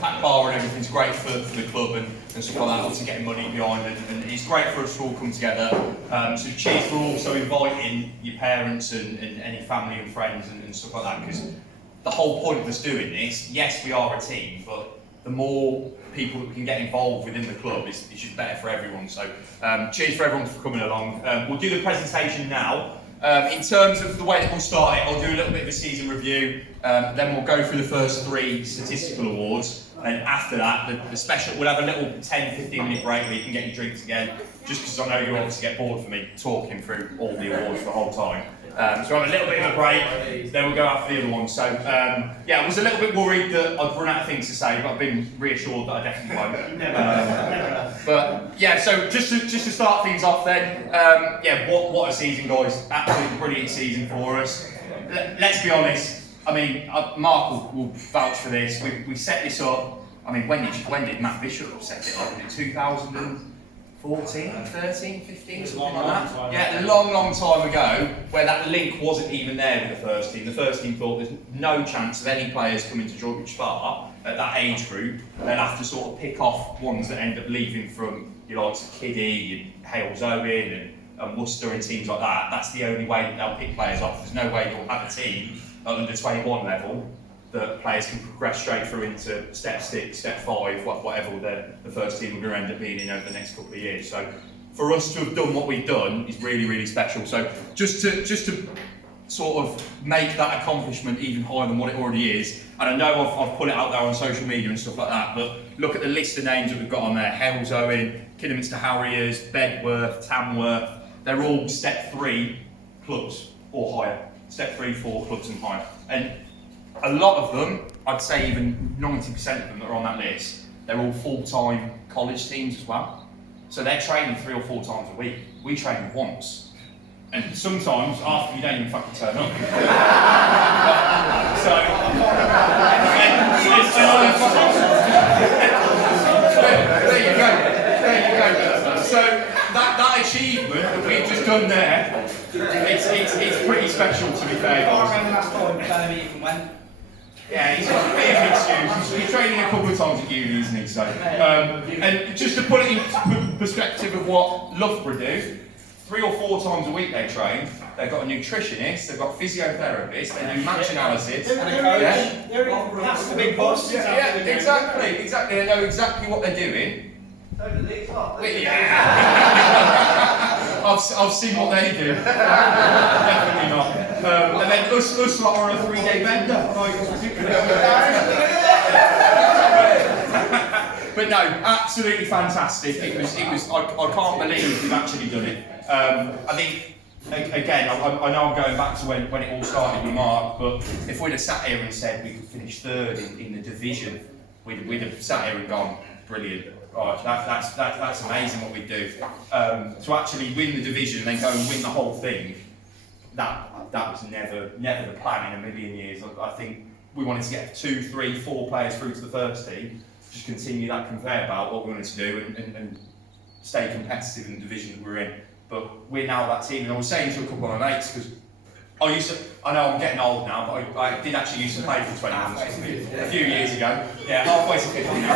packed bar and everything's great for the club and stuff like that, obviously getting money behind and it's great for us to all come together. So cheers for also inviting your parents and any family and friends and stuff like that, because the whole point of us doing this, yes, we are a team, but the more people that we can get involved within the club is just better for everyone. So cheers for everyone for coming along. We'll do the presentation now. In terms of the way that we'll start it, I'll do a little bit of a season review, then we'll go through the first 3 statistical awards, and after that, the special, we'll have a little 10-15 minute break where you can get your drinks again, just because I know you'll obviously get bored for me talking through all the awards the whole time. So we'll have a little bit of a break, then we'll go after the other one. So yeah, I was a little bit worried that I'd run out of things to say, but I've been reassured that I definitely won't. But yeah, so just to start things off then, yeah, what a season, guys. Absolutely brilliant season for us. Let's be honest, I mean, Mark will vouch for this. We set this up, I mean, when did Matt Bishop set it up? In 2014, 13, 15, something like that? Yeah, a long time ago, where that link wasn't even there with the first team. The first team thought there's no chance of any players coming to Droitwich Spa at that age group. They'll have to sort of pick off ones that end up leaving from your likes of Kiddie and Hales Owen and Worcester and teams like that. That's the only way that they'll pick players off. There's no way you'll have a team at under 21 level that players can progress straight through into step 6, step 5, whatever the first team we're going to end up being in over the next couple of years. So for us to have done what we've done is really special. So just to sort of make that accomplishment even higher than what it already is, and I know I've put it out there on social media and stuff like that, but look at the list of names that we've got on there: Hales Owen, Kidderminster Harriers, Bedworth, Tamworth. They're all step 3 clubs or higher. Step 3, 4 clubs and higher. And a lot of them, I'd say even 90% of them that are on that list, they're all full-time college teams as well. So they're training 3 or 4 times a week. We train once. And sometimes after you don't even fucking turn up. There you go. So that achievement that we've just done there, it's pretty special, to be fair, guys. I remember last time telling me you can win. Yeah, he's got a bit of an excuse. He's training a couple of times at uni, isn't he? So, and just to put it in perspective of what Loughborough do, 3 or 4 times a week they train. They've got a nutritionist, they've got physiotherapists, they do match analysis. And a coach. That's the big boss. Yeah, exactly. They know exactly what they're doing. Yeah. I've seen what they do. Definitely not. And then us lot are a 3-day bender. But no, absolutely fantastic. It was. I can't believe we've actually done it. I think. Again, I know I'm going back to when it all started with Mark, but if we'd have sat here and said we could finish 3rd in the division, we'd have sat here and gone, brilliant. Right, that's amazing what we do. To actually win the division and then go and win the whole thing, that was never the plan in a million years. I think we wanted to get 2, 3, 4 players through to the first team, just continue that conveyor belt, what we wanted to do, and stay competitive in the division that we're in. But we're now that team, and I was saying to a couple of my mates, because I know I'm getting old now, but I did actually used to play for 21 a few years ago. Yeah, halfway to 50 now.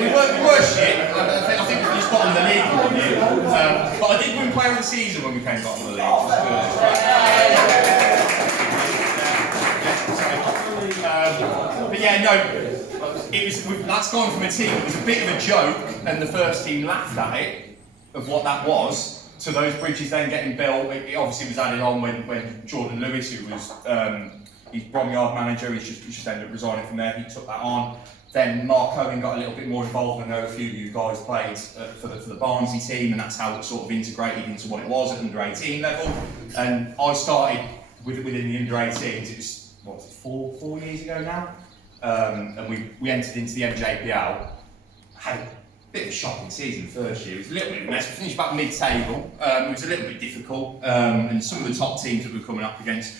We were shit. I think we just got in the league one year. But I did win player of the season when we came bottom of the league. But yeah, no. That's gone from a team that was a bit of a joke, and the first team laughed at it, of what that was, to those bridges then getting built. It obviously was added on when Jordan Lewis, who was he's Bromyard manager, he's just ended up resigning from there, he took that on. Then Mark Cohen got a little bit more involved. I know a few of you guys played for the Barnsley team, and that's how it sort of integrated into what it was at under 18 level. And I started within the under 18s, it was 4 years ago now. And we entered into the MJPL, had a bit of a shocking season first year. It was a little bit of a mess. We finished about mid-table. It was a little bit difficult, and some of the top teams that we were coming up against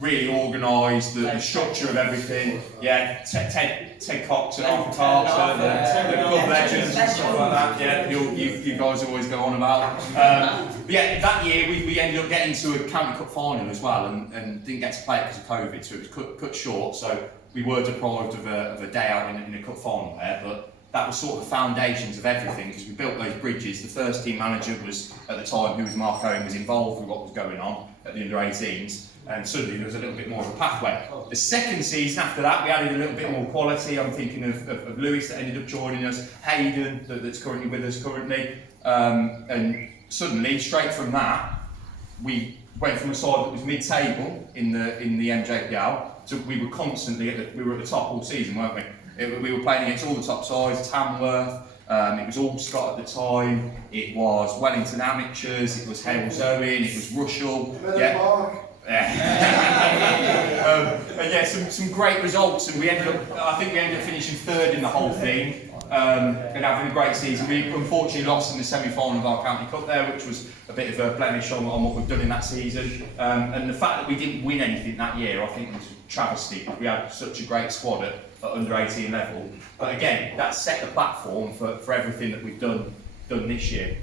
really organised, the structure of everything. Yeah, Ted Cox and Arthur Carter, the club legends and stuff like that. Yeah, you guys always go on about. But yeah, that year we ended up getting to a county cup final as well, and didn't get to play it because of COVID, so it was cut short. So we were deprived of a day out in a cup final there, but that was sort of the foundations of everything, because we built those bridges. The first team manager was, at the time, who was Mark Owen, was involved with what was going on at the under-18s, and suddenly there was a little bit more of a pathway. The second season after that, we added a little bit more quality. I'm thinking of Lewis that ended up joining us, Hayden that's currently with us and suddenly, straight from that, we went from a side that was mid-table in the MJPL to we were constantly we were at the top all season, weren't we? We were playing against all the top sides, Tamworth, it was All Scott at the time, it was Wellington Amateurs, it was Hales Owen, it was Rushall. And yeah, some great results, and I think we ended up finishing third in the whole thing, and having a great season. We unfortunately lost in the semi-final of our county cup there, which was a bit of a blemish on what we've done in that season. And the fact that we didn't win anything that year, I think, was a travesty. We had such a great squad at under 18 level, but again, that set the platform for everything that we've done this year.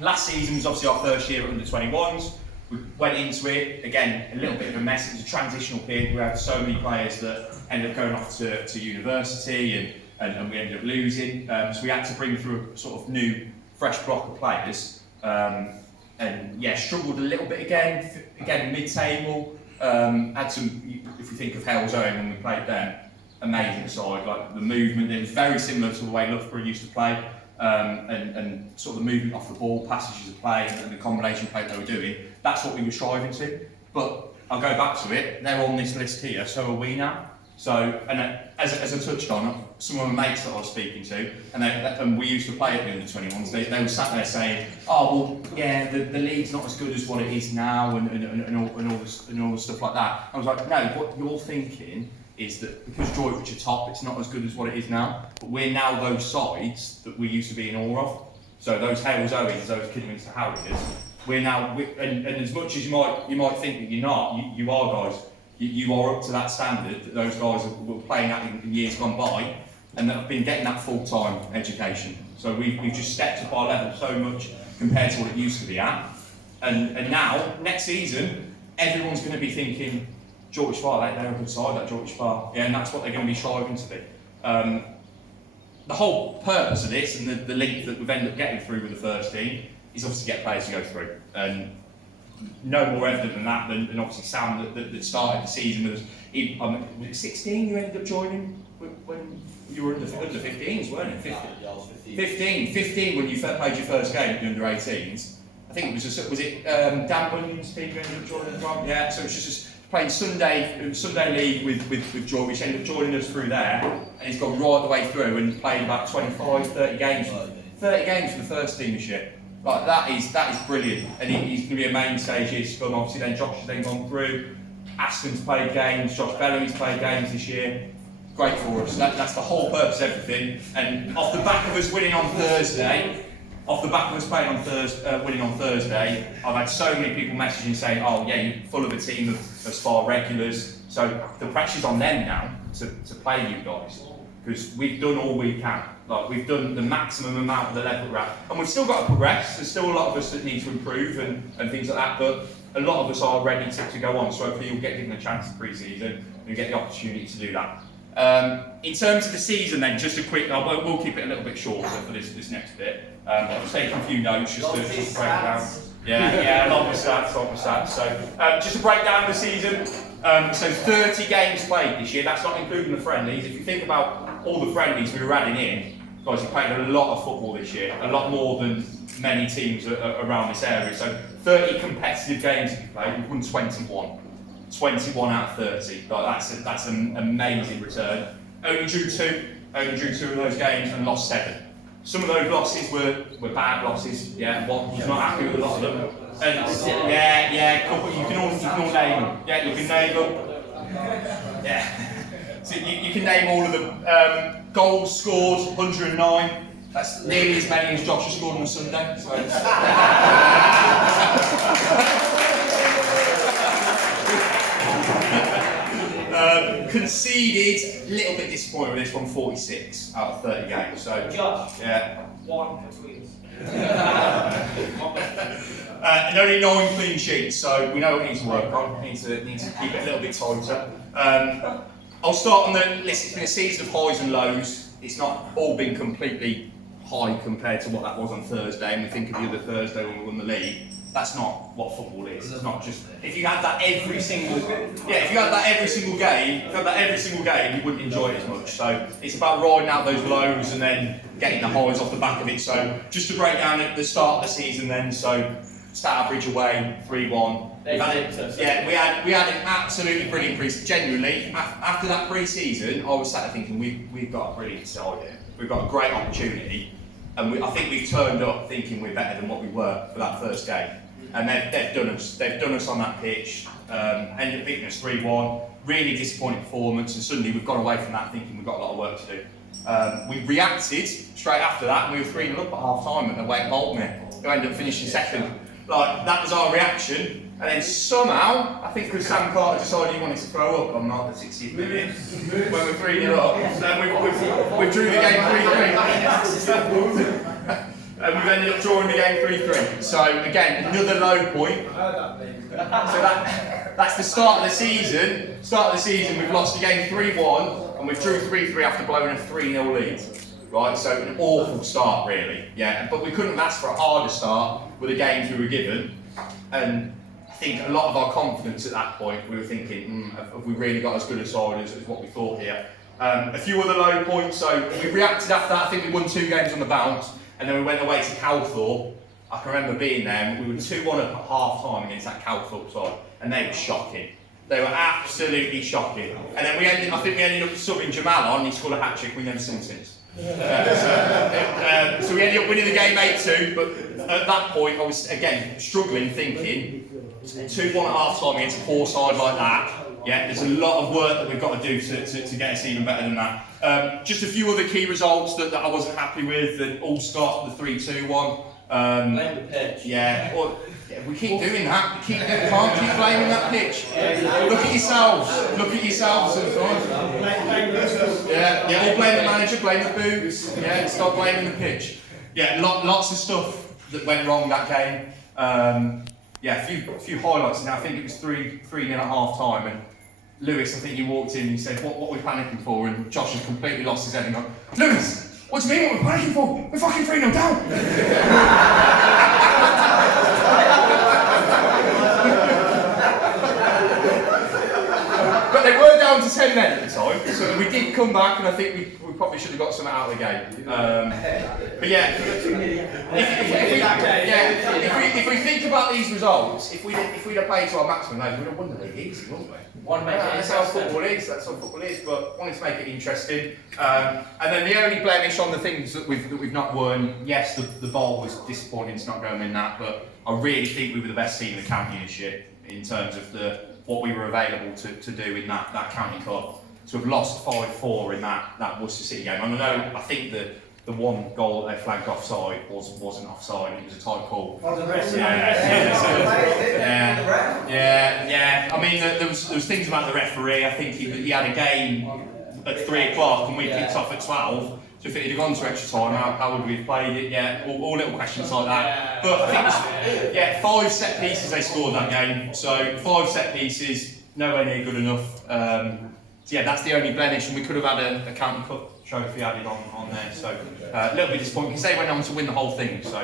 Last season was obviously our first year at under 21s. We went into it, again, a little bit of a mess. It was a transitional period. We had so many players that ended up going off to university, and we ended up losing. So we had to bring through a sort of new, fresh block of players. And yeah, struggled a little bit again mid-table. Had some, if we think of Hales Owen when we played them, amazing side. Like the movement, it was very similar to the way Loughborough used to play. And sort of the movement off the ball, passages of play, and the combination play they were doing, that's what we were striving to. But I'll go back to it, they're on this list here, so are we now. So, and as I touched on, some of my mates that I was speaking to, and we used to play at the under-21s, they were sat there saying, oh, well, yeah, the league's not as good as what it is now, and all the stuff like that. I was like, no, what you're thinking is that because Droitwich are top, it's not as good as what it is now, but we're now those sides that we used to be in awe of. So those Hales Owens, those Kidderminster Harriers, we're now, and as much as you might think that you're not, you are, guys. You are up to that standard that those guys were playing at in years gone by, and that have been getting that full-time education. So we've just stepped up our level so much compared to what it used to be at. And now, next season, everyone's going to be thinking, Droitwich Spa, they're a good side, that Droitwich Spa. Yeah, and that's what they're going to be striving to be. The whole purpose of this, and the link that we've ended up getting through with the first team, is obviously to get players to go through. And no more evident than that than obviously Sam that started the season with us. Was it 16 you ended up joining when you were under 15s, weren't it? 15 when you played your first game at the under 18s. I think it was it Dan Bunyan's team you ended up joining from? Yeah, so it was just playing Sunday League with Droitwich, ended up joining us through there, and he's gone right the way through and played about 25, 30 games. 30 games for the first team this year. Like that is brilliant, and he's going to be a mainstay here to come. Obviously, then Josh has then gone through. Aston's played games. Josh Bellamy's played games this year. Great for us. That's the whole purpose of everything. And off the back of us winning on Thursday, winning on Thursday, I've had so many people messaging saying, "Oh yeah, you're full of a team of Spa regulars." So the pressure's on them now to play you guys, because we've done all we can. Like we've done the maximum amount of the level we're at, and we've still got to progress. There's still a lot of us that need to improve and things like that, but a lot of us are ready to go on, so hopefully you'll get given a chance in pre-season and get the opportunity to do that. In terms of the season then, just a quick, we'll keep it a little bit shorter for this next bit. I've taken a few notes just to break down. Yeah, a lot of stats. So just to break down the season, so 30 games played this year, that's not including the friendlies. If you think about all the friendlies we were adding in, guys, we played a lot of football this year, a lot more than many teams around this area. So 30 competitive games that we played, we've won 21. 21 out of 30. Like that's an amazing return. Only drew two of those games and lost 7. Some of those losses were bad losses. Yeah, one was not happy with a lot of them. And yeah, couple, you can all name them. Yeah, you can name them. Yeah. So you can name all of them. Goals scored, 109. That's nearly as many as Josh has scored on a Sunday. So. Conceded, a little bit disappointed with this one, 46 out of 30 games. So, Josh, yeah. one between us. And only 9 clean sheets, so we know what we need to work on. Need to keep it a little bit tighter. I'll start on the list. It's been a season of highs and lows. It's not all been completely high compared to what that was on Thursday. And we think of the other Thursday when we won the league. That's not what football is. It's not just if you had that every single if you had that every single game, you wouldn't enjoy it as much. So it's about riding out those lows and then getting the highs off the back of it. So just to break down at the start of the season, then Stat Bridge away 3-1. We had an absolutely brilliant pre-season. Genuinely, after that pre-season, I was sat there thinking we've got a brilliant side here. We've got a great opportunity, and I think we've turned up thinking we're better than what we were for that first game. And they've done us. They've done us on that pitch. Ended up beating us 3-1. Really disappointing performance. And suddenly we've gone away from that thinking we've got a lot of work to do. We reacted straight after that. And we were 3-0 up at half time at away at Bolton, who ended up finishing second. Like that was our reaction. And then somehow, I think because Sam Carter decided he wanted to throw up on the 60th minute when we're 3-0 up, so we drew the game 3-3. And we've ended up drawing the game 3-3. So again, another low point. So that's the start of the season. We've lost the game 3-1 and we've drew 3-3 after blowing a 3-0 lead. Right, so an awful start really. Yeah, but we couldn't have asked for a harder start with the games we were given. And I think a lot of our confidence at that point, we were thinking, have we really got as good a side as what we thought here? A few other low points. So we reacted after that. I think we won 2 games on the bounce. And then we went away to Calthorpe. I can remember being there, and we were 2-1 up at half time against that Calthorpe side, and they were shocking. They were absolutely shocking. And then I think we ended up subbing Jamal on, and he scored a hat trick we've never seen since. So we ended up winning the game 8-2, but at that point I was again struggling, thinking 2-1 at half time against a poor side like that. Yeah, there's a lot of work that we've got to do to get us even better than that. Just a few other key results that I wasn't happy with. The Allscott, the 3-2 one. Blame the pitch. Yeah, we keep doing that. We can't keep blaming that pitch. Look at yourselves. Look at yourselves sometimes. Yeah, all blame the manager, blame the boots. Yeah, stop blaming the pitch. Yeah, lots of stuff that went wrong that game. Yeah, a few highlights. Now I think it was 3-0 at half time, and Lewis, I think you walked in and you said, what are we panicking for? And Josh has completely lost his head and gone, Lewis, what do you mean what we're panicking for? We're fucking 3-0 down. But they were down to 10 men at the time, so we did come back, and I think we probably should have got something out of the game. But yeah, if we think about these results, if we'd have played to our maximum, we'd have won the league easy, wouldn't we? That's how football is. But wanted to make it interesting. And then the only blemish on the things that we've not won. Yes, the bowl was disappointing to not go in that, but I really think we were the best team in the county this year in terms of what we were available to do in that county cup. To have lost 5-4 in that Worcester City game. And I think the one goal that they flagged offside wasn't offside. It was a tight call. Yeah. I mean, there was things about the referee. I think he had a game at 3 o'clock and we kicked off at 12. So if it had gone to extra time, how would we have played it? Yeah, all little questions like that. But I think 5 set pieces they scored that game. So 5 set pieces, nowhere near good enough. So yeah, that's the only blemish, and we could have had a county cup trophy added on there. So a little bit disappointing because they went on to win the whole thing. So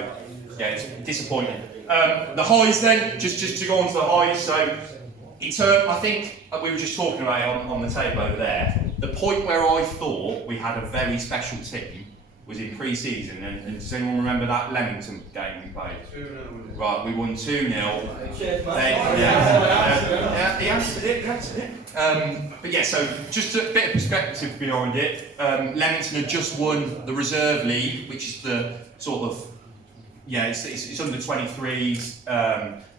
yeah, it's disappointing. The highs then, just to go on to the highs. So I think we were just talking about it on the table over there. The point where I thought we had a very special team was in pre-season, and does anyone remember that Leamington game we played? 2-0. Right, we won 2-0. But yeah, so just a bit of perspective behind it. Leamington had just won the Reserve League, which is the sort of, it's under 23s,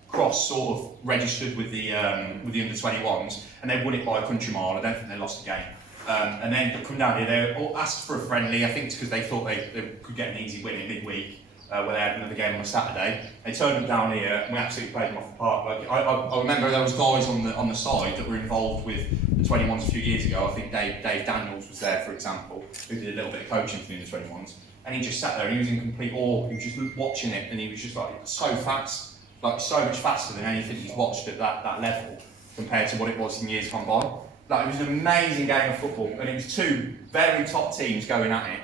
cross sort of registered with the under 21s, and they won it by a country mile. I don't think they lost the game. And then come down here, they all asked for a friendly. I think it's because they thought they could get an easy win in midweek. where they had another game on a Saturday. They turned them down here, and we absolutely played them off the park. Like I remember there was guys on the side that were involved with the 21s a few years ago. I think Dave Daniels was there, for example, who did a little bit of coaching for the 21s, and he just sat there and he was in complete awe. He was just watching it, and he was just like so fast, like so much faster than anything he's watched at that level compared to what it was in years gone by. Like, it was an amazing game of football, and it was two very top teams going at it.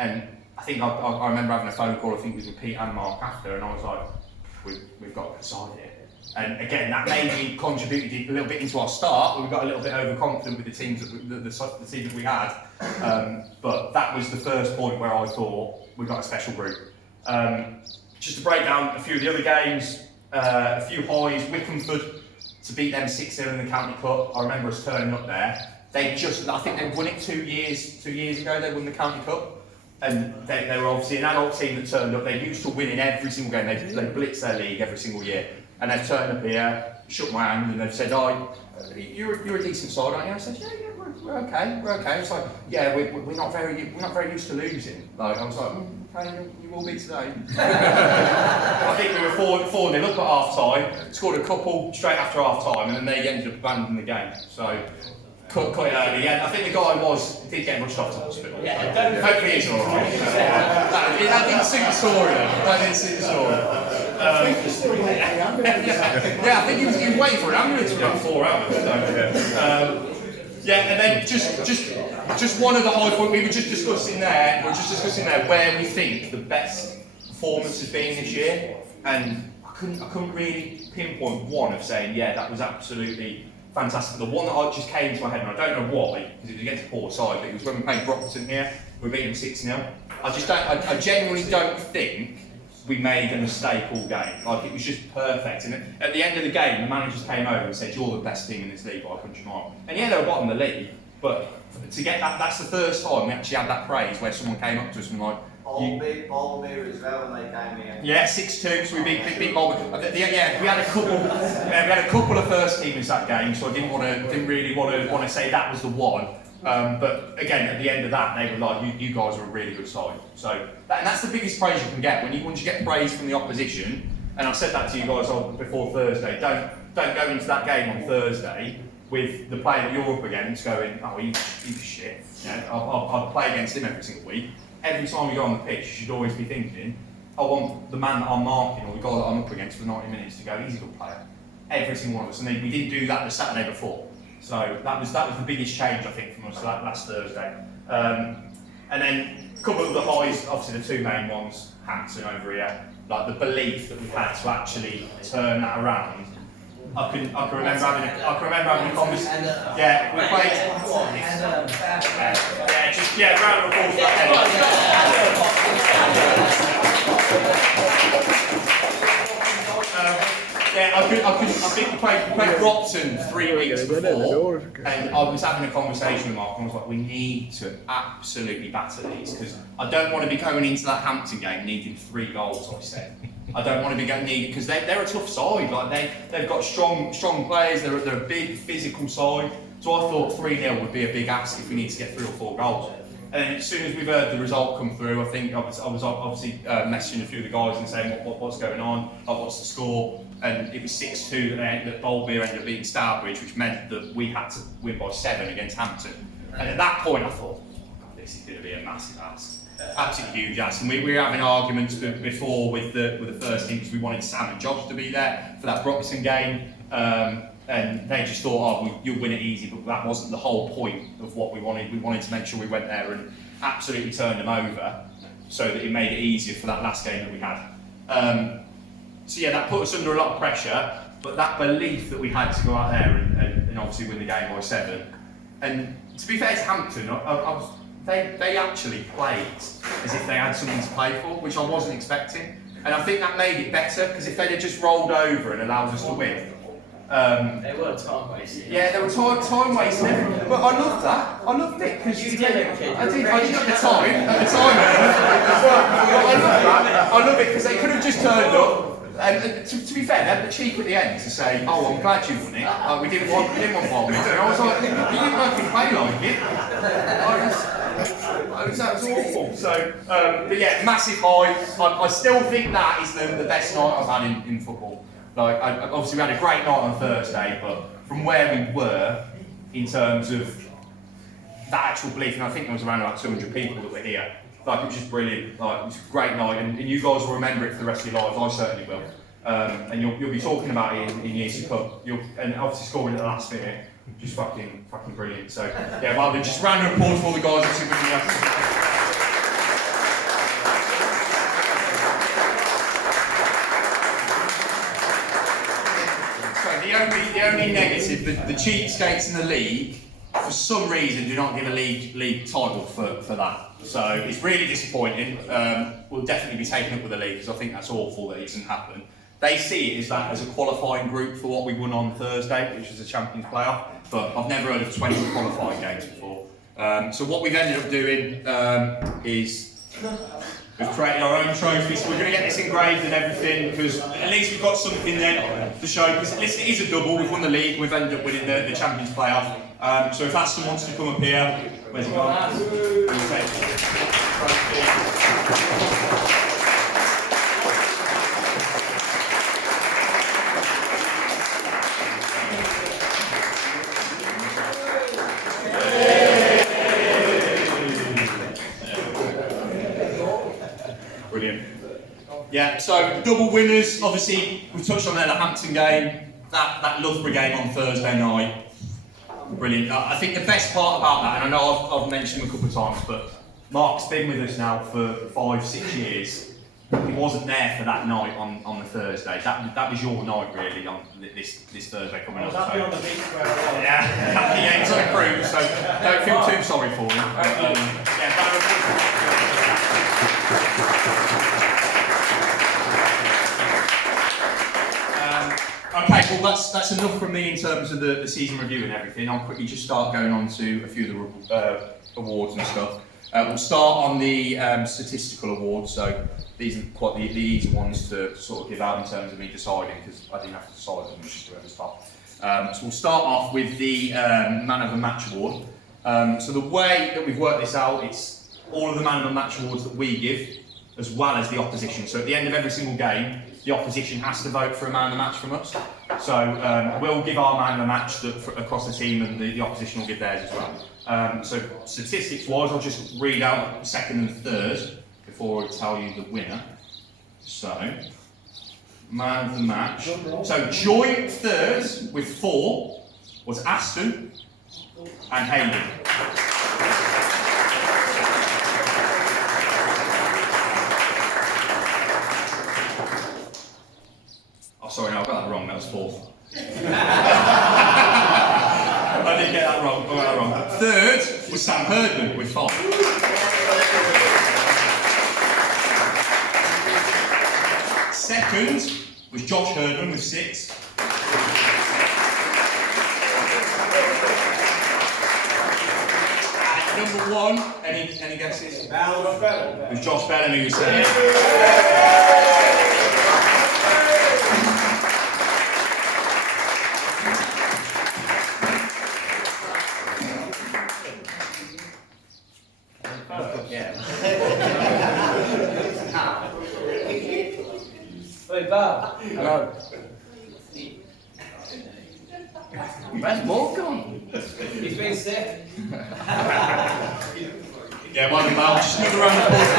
And I think I remember having a phone call, I think it was with Pete and Mark after, and I was like, we've got to decide here. And again, that maybe contributed a little bit into our start. We got a little bit overconfident with the teams the team that we had. But that was the first point where I thought we got a special group. Just to break down a few of the other games, a few highs. Wickham to beat them 6-0 in the County Cup. I remember us turning up there. I think they won it 2 years ago. They won the County Cup. And they were obviously an adult team that turned up. They used to win in every single game. They blitzed their league every single year. And they've turned up here, shook my hand, and they've said, "Oh, you're a decent side, aren't you?" I said, "Yeah, we're okay." It's like, "Yeah, we're not very used to losing." Like, I was like, "Okay, you will be today." I think we were 4-0 up at half time. Scored a couple straight after half time, and then they ended up abandoning the game. So. Cut it early. Yeah, I think the guy did get rushed off to hospital. Yeah, hopefully he's alright. That didn't suit the story. That didn't suit the story. Yeah, I think he was waiting for an ambulance for about 4 hours. Yeah, and then just one of the high points we were just discussing there. Where we think the best performance has been this year, and I couldn't really pinpoint one of saying, yeah, that was absolutely fantastic. The one that just came to my head, and I don't know why, because it was against a poor side, but it was when we played Brockton here. We beat them 6-0. I genuinely don't think we made a mistake all game. Like, it was just perfect. And at the end of the game, the managers came over and said, "You're the best team in this league by a country mile." And yeah, they were bottom of the league, but to get that's the first time we actually had that praise where someone came up to us and like, Beat Boulder as well when they came here. Yeah, 6-2, so we beat Boulder. Yeah, we had a couple of first teamers that game, so I didn't really want to say that was the one. But again, at the end of that, they were like, you guys are a really good side. So that's the biggest praise you can get once you get praise from the opposition. And I said that to you guys before Thursday. Don't go into that game on Thursday with the player that you're up against going, "Oh, he's shit. You know, I'll play against him every single week." Every time you go on the pitch, you should always be thinking, I want the man that I'm marking or the guy that I'm up against for 90 minutes to go, "He's a good player." Every single one of us. And we didn't do that the Saturday before. So that was the biggest change, I think, from us last Thursday. And then a couple of the highs, obviously the two main ones, Hampton over here, like the belief that we had to actually turn that around. I can remember having a conversation. Yeah, we played. Round of applause for I think we played Brockton 3 weeks before, and I was having a conversation with Mark, and I was like, we need to absolutely batter these, because I don't want to be going into that Hampton game needing 3 goals, I said. I don't want to be going needing, because they're a tough side. Like they've got strong players. They're a big physical side. So I thought 3-0 would be a big ask if we need to get 3 or 4 goals. And then as soon as we've heard the result come through, I think I was obviously messaging a few of the guys and saying what's going on, what's the score, and it was 6-2 that Boltbeer ended up beating Stourbridge, which meant that we had to win by 7 against Hampton. And at that point I thought, oh God, this is going to be a massive ask. Absolutely huge ask. And we were having arguments before with the first team because we wanted Sam and Josh to be there for that Broxton game. And they just thought, oh, you'll win it easy, but that wasn't the whole point of what we wanted. We wanted to make sure we went there and absolutely turned them over so that it made it easier for that last game that we had. So yeah, that put us under a lot of pressure, but that belief that we had to go out there and obviously win the game by 7. And to be fair to Hampton, they actually played as if they had something to play for, which I wasn't expecting. And I think that made it better, because if they'd have just rolled over and allowed us to win, they were time wasting. Yeah, they were time wasting. But I loved that. I loved it because you did it, kid. I did at the time. I love it because they could have just turned up. And to be fair, they had the cheek at the end to say, "Oh, I'm glad you won it. We didn't want Boltbeer." And I was like, "You didn't fucking play like it." That was awful. So, but yeah, massive high. I still think that is the best night I've had in football. Like, obviously we had a great night on Thursday, but from where we were in terms of that actual belief, and I think there was around about 200 people that were here. Like, it was just brilliant. Like, it was a great night, and you guys will remember it for the rest of your lives. I certainly will. And you'll be talking about it in years to come. And obviously scoring at the last minute, just fucking brilliant. So yeah, well, just a round of applause for all the guys. Obviously, so the only negative, the cheapskates in the league, for some reason, do not give a league title for that. So it's really disappointing. We'll definitely be taking up with the league because I think that's awful that it doesn't happen. They see it as a qualifying group for what we won on Thursday, which is a Champions playoff. But I've never heard of 20 qualifying games before. So what we've ended up doing is we've created our own trophy. So we're going to get this engraved and everything because at least we've got something then to show. Because at least it is a double. We've won the league. We've ended up winning the Champions playoff. So if Aston wants to come up here, where's he gone? Brilliant. Yeah, so double winners. Obviously, we touched on there the Hampton game, that Loughborough game on Thursday night. Brilliant. I think the best part about that, and I know I've mentioned him a couple of times, but Mark's been with us now for 5-6 years. He wasn't there for that night on the Thursday. That was your night really on this Thursday coming up. That be on the beach where I was. Yeah, he's on a cruise, so don't feel too sorry for him. Okay, well that's enough from me in terms of the season review and everything. I'll quickly just start going on to a few of the awards and stuff. We'll start on the statistical awards. So these are quite the easy ones to sort of give out in terms of me deciding because I didn't have to decide them, just whoever's top. So we'll start off with the Man of the Match award. So the way that we've worked this out, it's all of the Man of the Match awards that we give, as well as the opposition. So at the end of every single game, the opposition has to vote for a Man of the Match from us. So we'll give our Man of the Match across the team, and the opposition will give theirs as well. So statistics-wise, I'll just read out second and third before I tell you the winner. So, Man of the Match. So joint third with 4 was Aston and Hayden. Oh, sorry, no, I got that wrong. That was 4th. I did get that wrong. I got that wrong. Third was Sam Herdman with 5. Second was Josh Herdman with 6. And number 1, any guesses? It was Josh Bellamy who said it. Hello. Where's Morgan? He's been sick. Yeah, well done, Mal. Just another round of applause.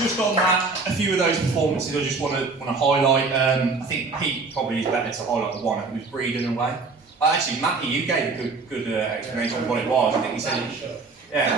Just on that, a few of those performances I just want to highlight. I think Pete probably is better to highlight the one. I think it was Breeden away. Actually, Matty, you gave a good explanation of what it was. I think he said. Yeah,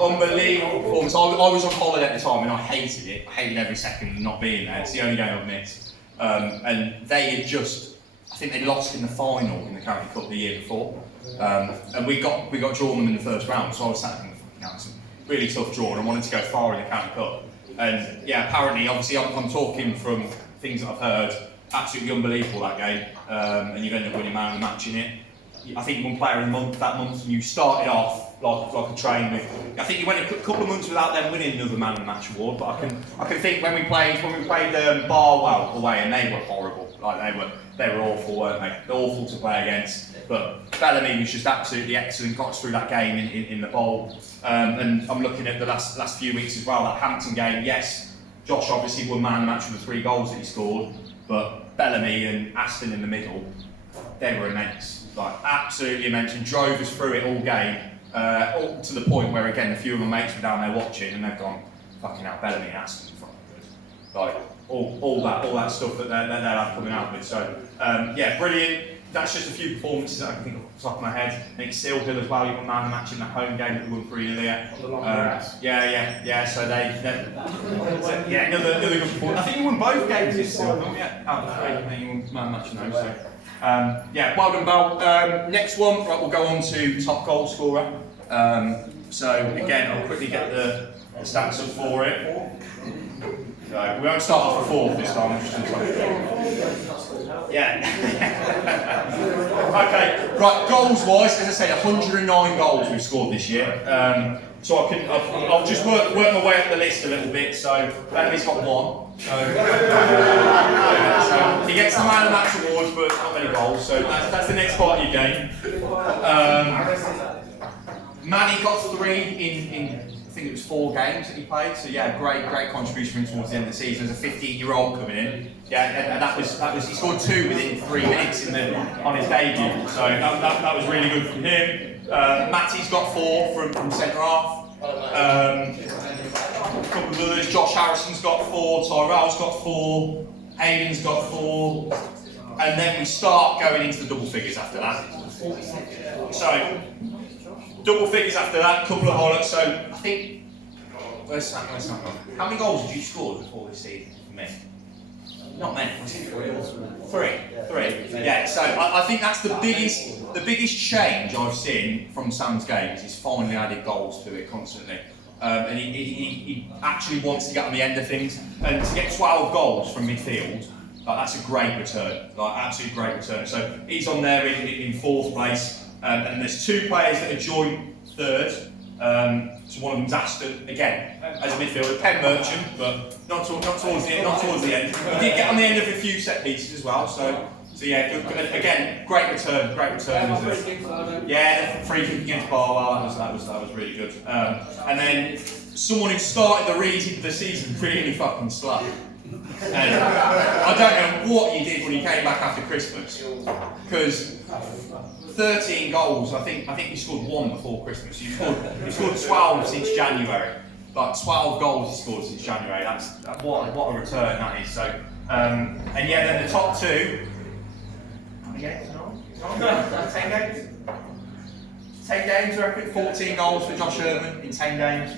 unbelievable performance. I was on holiday at the time and I hated it. I hated every second of not being there. It's the only game I've missed. And they had I think they lost in the final in the County Cup the year before. And we got drawn them in the first round. So I was sat there thinking, it's a really tough draw and I wanted to go far in the County Cup. And yeah, apparently, obviously I'm talking from things that I've heard, absolutely unbelievable that game. And you've ended up winning Man of the Match in it. I think you won Player of the Month that month and you started off like a train with. I think he went a couple of months without them winning another Man of the Match award, but I can think when we played Barwell away, and they were horrible. Like they were awful, weren't they? They're awful to play against. But Bellamy was just absolutely excellent. Got us through that game in the bowl. And I'm looking at the last few weeks as well. That Hampton game, yes, Josh obviously won Man of the Match with the 3 goals that he scored, but Bellamy and Aston in the middle, they were immense. Like absolutely immense, and drove us through it all game. All to the point where again a few of my mates were down there watching, and they've gone, fucking hell, Bellamy and Aston are fucking good. Like all that stuff that they'll have coming out with. So yeah, brilliant. That's just a few performances that I can think of off the top of my head. I think Sealhill as well, you won Man of the Match in that home game that we won 3-0 there. Yeah. So yeah, another good performance. I think you won both games this Sealhill, out of 3. I think you won Man of the Match in those. So yeah, well done, Bell. Next one, right, we'll go on to top goal scorer. So again, I'll quickly get the stats up for it. So we won't start off with 4th this time. Yeah. Okay. Right. Goals-wise, as I said, 109 goals we've scored this year. So I'll just work my way up the list a little bit. So Bellamy's got 1. So he gets the Man of the Match award, but not many goals. So that's the next part of your game. Manny got 3 in I think it was 4 games that he played. So yeah, great contribution towards the end of the season. As a 15-year-old coming in, yeah, and that was he scored 2 within 3 minutes on his debut. So that was really good from him. Matty's got 4 from centre half. A couple of others. Josh Harrison's got 4. Tyrell's got 4. Aiden's got 4. And then we start going into the double figures after that. So double figures after that, couple of highlights. So I think, where's that? How many goals did you score before this season for me? Not many. 3. Yeah. So I think that's the biggest change I've seen from Sam's games. He's finally added goals to it constantly, and he actually wants to get on the end of things. And to get 12 goals from midfield, that's a great return. Absolutely great return. So he's on there in 4th place. And there's 2 players that are joint 3rd. So one of them's Aston, again, as a midfielder, Penn Merchant, but not towards the end. He did get on the end of a few set pieces as well. So yeah, good, again, great return. Yeah, the free kick against Barwell, that was really good. And then someone who started the season really fucking slow. And I don't know what he did when he came back after Christmas, because 13 goals. I think he scored 1 before Christmas. He scored 12 since January. Like 12 goals he scored since January. What a return that is. So and yeah, then the top 2. How many games? 10 games. 10 games, I reckon. 14 goals for Josh Herman in 10 games.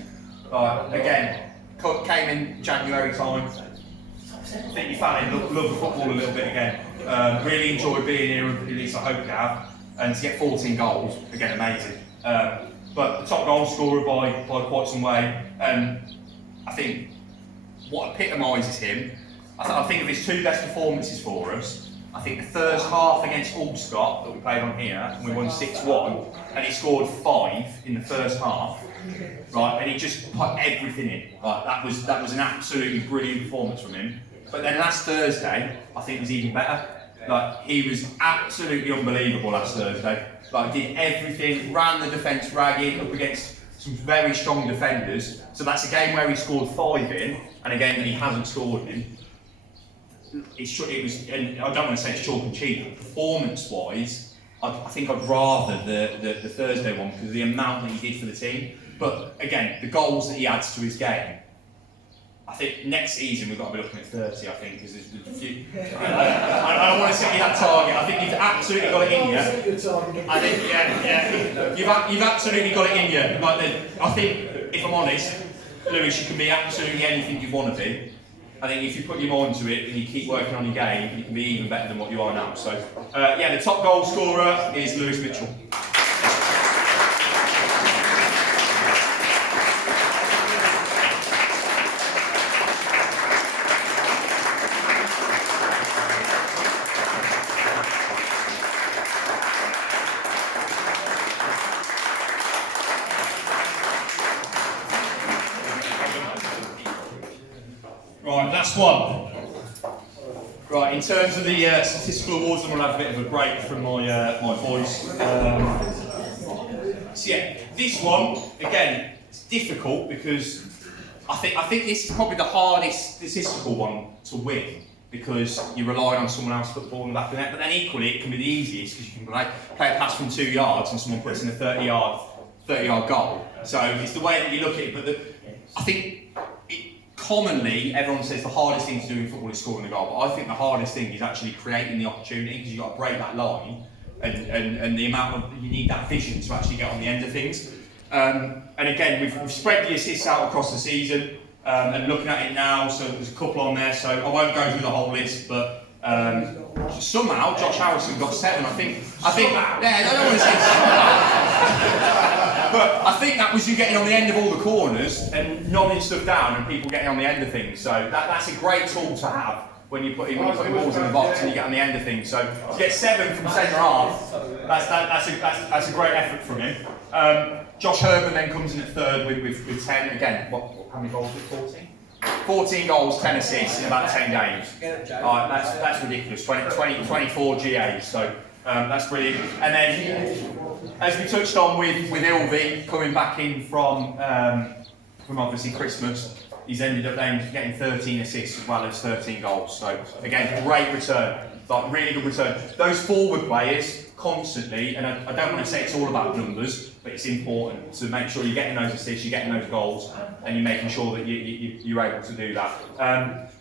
Again, came in January time. I think you found him love football a little bit again. Really enjoyed being here, at least I hope you have. And to get 14 goals, again, amazing. But the top goal scorer by quite some way. I think what epitomises him, I think of his 2 best performances for us. I think the first half against Allscott that we played on here, and we won 6-1, and he scored 5 in the first half. Right, and he just put everything in. Like, that was an absolutely brilliant performance from him. But then last Thursday, I think was even better. Like, he was absolutely unbelievable last Thursday. Like, did everything, ran the defence ragged up against some very strong defenders. So that's a game where he scored 5 in, and a game that he hasn't scored in. It was, and I don't want to say it's chalk and cheese, but performance-wise, I think I'd rather the Thursday one because of the amount that he did for the team. But again, the goals that he adds to his game, I think next season we've got to be looking at 30, I think, because there's a few. I don't want to set you that target. I think you've absolutely got it in you. I think, yeah. You've absolutely got it in you. Like, I think, if I'm honest, Lewis, you can be absolutely anything you want to be. I think if you put your mind to it and you keep working on your game, you can be even better than what you are now. So, yeah, the top goal scorer is Lewis Mitchell. last one. Right, in terms of the statistical awards, I'm going to have a bit of a break from my voice. So yeah, this one, again, it's difficult because I think this is probably the hardest statistical one to win because you're relying on someone else to put the ball in the back of the net, but then equally it can be the easiest because you can play a pass from 2 yards and someone puts in a 30-yard goal. So it's the way that you look at it, but I think commonly everyone says the hardest thing to do in football is scoring a goal, but I think the hardest thing is actually creating the opportunity because you've got to break that line and the amount of, you need that vision to actually get on the end of things. And again, we've spread the assists out across the season and looking at it now, so there's a couple on there, so I won't go through the whole list, but somehow Josh Harrison got 7. I think, yeah, I don't want to say somehow, but I think that was you getting on the end of all the corners and nodding stuff down and people getting on the end of things. So that's a great tool to have when you're putting balls in the box and you get on the end of things. So to get 7 from centre half, that's a great effort from him. Josh Herman then comes in at 3rd with 10. Again, how many goals with 14? 14 goals, 10 assists in about 10 games. That's ridiculous. 24 GAs, so that's brilliant. And then, as we touched on with Ilvi coming back in from obviously Christmas, he's ended up then getting 13 assists as well as 13 goals. So again, great return, like really good return. Those forward players constantly, and I don't want to say it's all about numbers, but it's important to make sure you're getting those assists, you're getting those goals, and you're making sure that you're able to do that.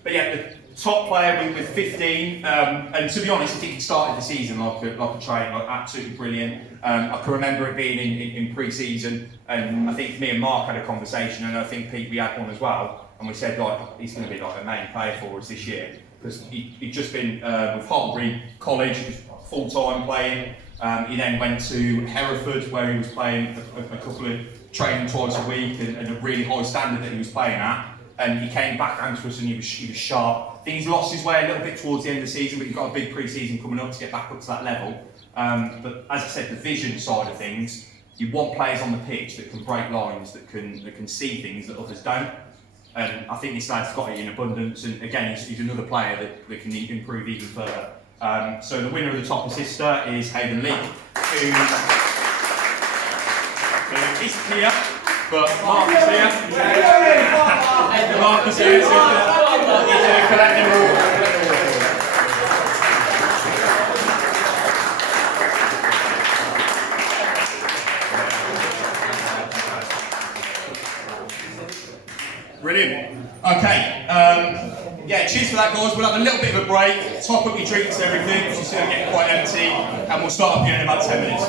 But yeah, the top player with 15, and to be honest, I think he started the season like a train, like absolutely brilliant. I can remember it being in pre-season, and I think me and Mark had a conversation, and I think Pete, we had one as well, and we said like he's going to be like a main player for us this year because he'd just been with Hartlebury College, full-time playing. He then went to Hereford where he was playing a couple of training twice a week and a really high standard that he was playing at. And he came back down to us and he was sharp. I think he's lost his way a little bit towards the end of the season, but he's got a big pre-season coming up to get back up to that level. But as I said, the vision side of things, you want players on the pitch that can break lines, that can see things that others don't. And I think this lad's got it in abundance. And again, he's another player that can improve even further. So the winner of the top assister is Hayden Lee, who isn't here, but Mark is here. Mark is here, so he's collecting all. Brilliant. Okay. Yeah, cheers for that, guys. We'll have a little bit of a break, top up your drinks and everything, because it's going to get quite empty, and we'll start up again in about 10 minutes.